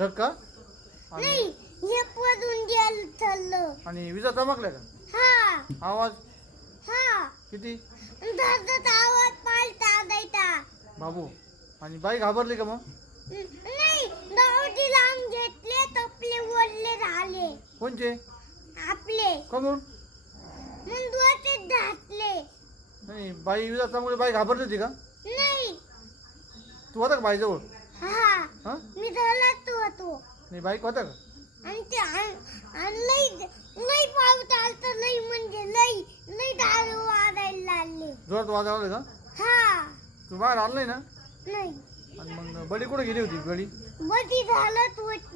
धक्का नाही हे पडून गेलं चाललं. आणि विजा चमकल्या का? हा आवाज हा किती? धडधड आवाज पालता द्यायचा. बाबू आणि बाई घाबरली का मग? नाही दौडी लावून घेतले तपले वरले झाले कोणचे? आपले. कमून? मग डोळे घातले. नाही बाई विजा चमकली, बाई घाबरली होती का? नाही तू होता का बाई जवळ? हा हा मी धरलाच होतो. नाही बाईक होता का? आणि ते लई लई पाऊस आलता. लई म्हणजे लई लई दारू वाजायला लागले. जोरात वाजवलं का? हा तू बाहेर आलं नाही ना? नाही आणि मग बडी कुठे गेली होती बडी? बदी झालं तू.